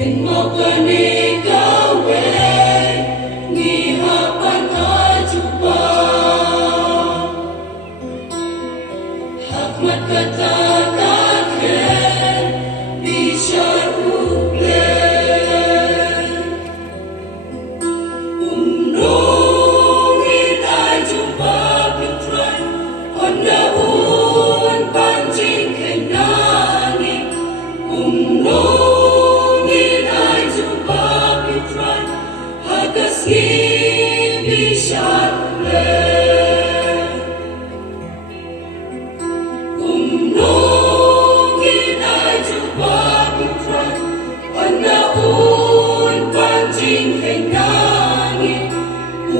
Ken mapani kawe ni hapan ajupa hakmat katakan ken bishar uble umnongin ajupa putran ondaun panjing kenani umnongin ajupa putran hagasi bishar uble umnongin ajupa putran ondaun panjing kenani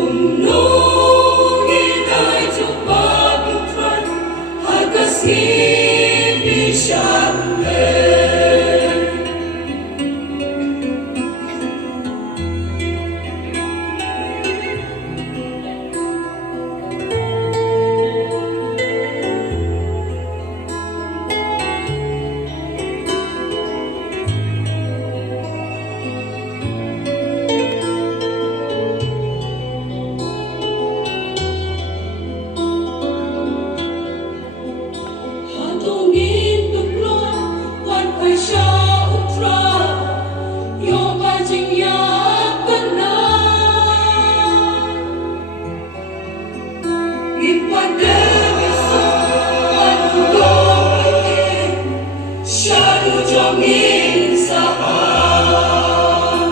umnongin ajupa putran hagasi bishar uble Hatungin tuklon wan paisha utra yo panjing yak kana ipade bisa wan ulong ikin syadu jongin saham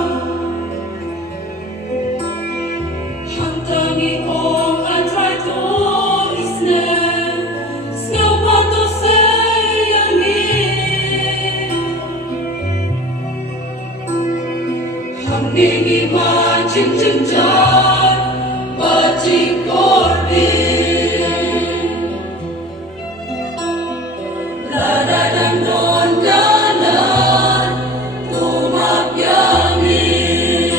hantangi ong antrai to isne Hamdini mancing cenjar bajing kordin Lada dan non jalan tumak yamin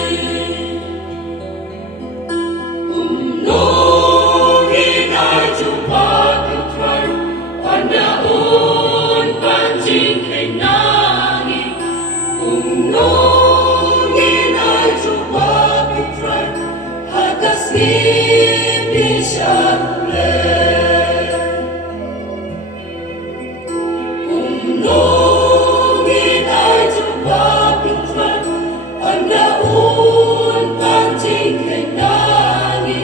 umnongin ajupa putran pandaun panjing kenani umnongin ajupa putran hagasi bishar uble umnongin ajupa putran ondaun panjing kenani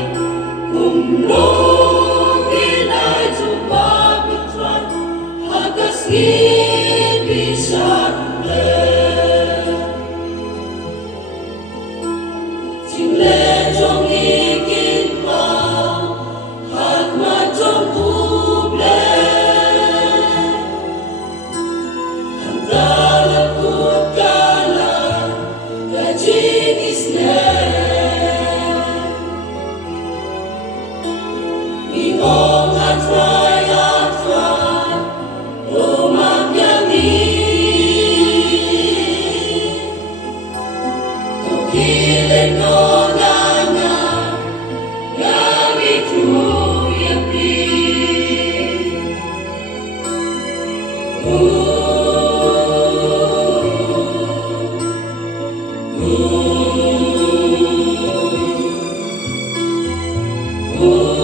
umnongin ajupa putran hagasi bishar uble Jingle jong ikin pa hakmat jong uble Handala kutala kajing isne Ihong atray tumak yamin Tukilen nonanga yami tuyapi Ooh